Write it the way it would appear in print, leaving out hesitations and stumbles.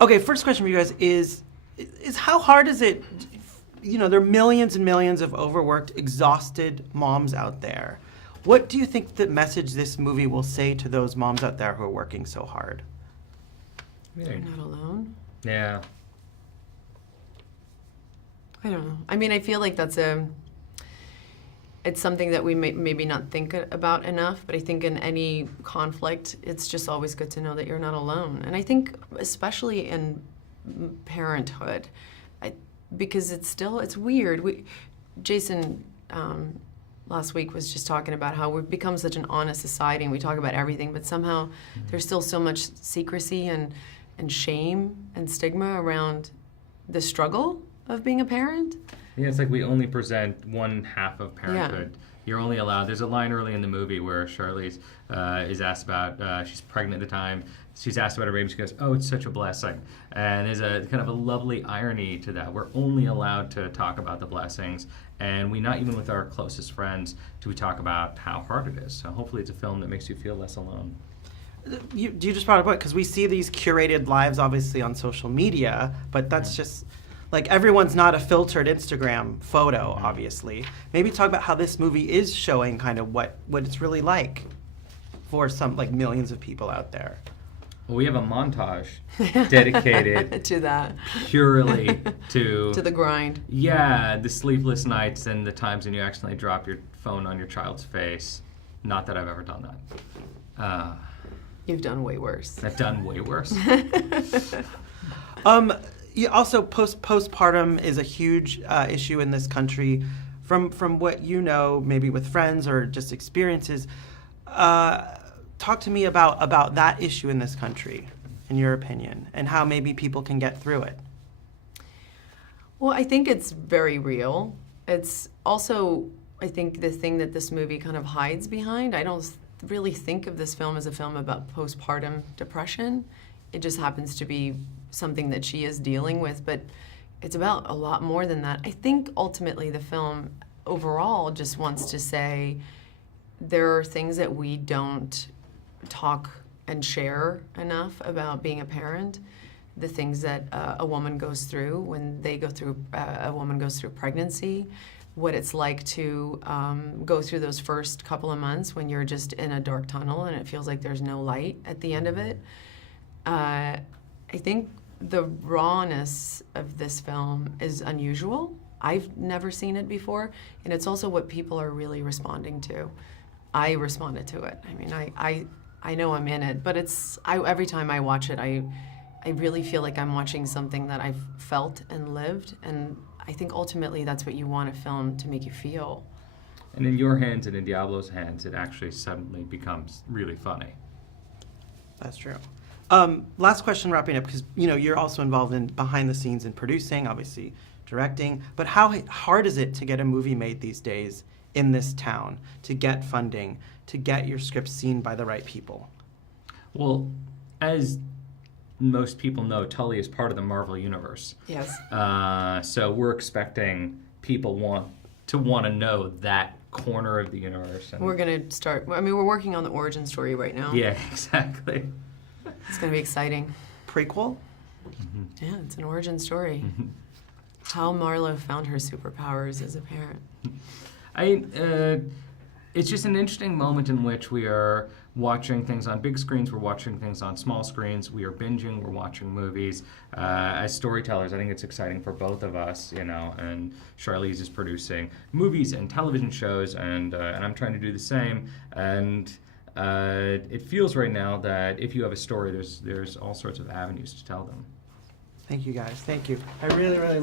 Okay, first question for you guys is how hard is it? You know, there are millions and millions of overworked, exhausted moms out there. What do you think the message this movie will say to those moms out there who are working so hard? You're not alone. Yeah. I don't know. I mean, I feel like it's something that we may maybe not think about enough, but I think in any conflict, it's just always good to know that you're not alone. And I think especially in parenthood, because it's weird. Jason last week was just talking about how we've become such an honest society and we talk about everything, but somehow there's still so much secrecy and shame and stigma around the struggle of being a parent. Yeah, it's like we only present one half of parenthood. Yeah. You're only allowed. There's a line early in the movie where Charlize is asked about, she's pregnant at the time. She's asked about her baby. She goes, "Oh, it's such a blessing." And there's a kind of a lovely irony to that. We're only allowed to talk about the blessings, and we not even with our closest friends do we talk about how hard it is. So hopefully it's a film that makes you feel less alone. You just brought up it because we see these curated lives obviously on social media, but that's just like everyone's not a filtered Instagram photo, obviously. Maybe talk about how this movie is showing kind of what it's really like for some like millions of people out there. Well, we have a montage dedicated to that, purely to the grind. Yeah, the sleepless nights and the times when you accidentally drop your phone on your child's face. Not that I've ever done that. You've done way worse. I've done way worse. Also, postpartum is a huge issue in this country. From what you know, maybe with friends or just experiences, talk to me about that issue in this country, in your opinion, and how maybe people can get through it. Well, I think it's very real. It's also, I think, the thing that this movie kind of hides behind. I don't really think of this film as a film about postpartum depression. It just happens to be something that she is dealing with, but it's about a lot more than that. I think ultimately the film overall just wants to say there are things that we don't talk and share enough about being a parent, the things that a woman goes through when a woman goes through pregnancy, what it's like to go through those first couple of months when you're just in a dark tunnel and it feels like there's no light at the end of it. I think the rawness of this film is unusual. I've never seen it before, and it's also what people are really responding to. I responded to it. I mean, I know I'm in it, but every time I watch it, I really feel like I'm watching something that I've felt and lived, and I think ultimately that's what you want a film to make you feel. And in your hands and in Diablo's hands, it actually suddenly becomes really funny. That's true. Last question, wrapping up, because you're also involved in behind the scenes in producing, obviously directing. But how hard is it to get a movie made these days in this town? To get funding, to get your script seen by the right people? Well, as most people know, Tully is part of the Marvel universe. Yes. So we're expecting people want to know that corner of the universe. And we're going to start. I mean, we're working on the origin story right now. Yeah, exactly. It's going to be exciting. Prequel? Mm-hmm. Yeah, it's an origin story. Mm-hmm. How Marlo found her superpowers as a parent. It's just an interesting moment in which we are watching things on big screens, we're watching things on small screens, we are binging, we're watching movies. As storytellers, I think it's exciting for both of us, and Charlize is producing movies and television shows, and I'm trying to do the same. And it feels right now that if you have a story, there's all sorts of avenues to tell them. Thank you, guys. Thank you. I really, really